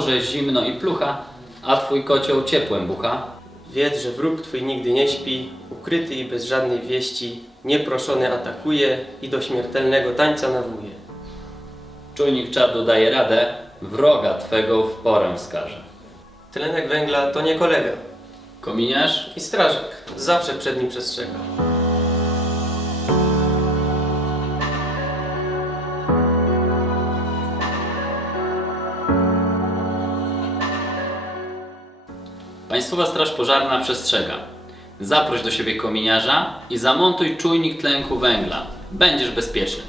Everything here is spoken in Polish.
że zimno i plucha, a twój kocioł ciepłem bucha. Wiedz, że wróg twój nigdy nie śpi, ukryty i bez żadnej wieści, nieproszony atakuje i do śmiertelnego tańca nawuje. Czujnik czadu daje radę, wroga twego w porę wskaże. Tlenek węgla to nie kolega Kominiarz? i strażak, zawsze przed nim przestrzega. Państwowa Straż Pożarna przestrzega. Zaproś do siebie kominiarza i zamontuj czujnik tlenku węgla. Będziesz bezpieczny.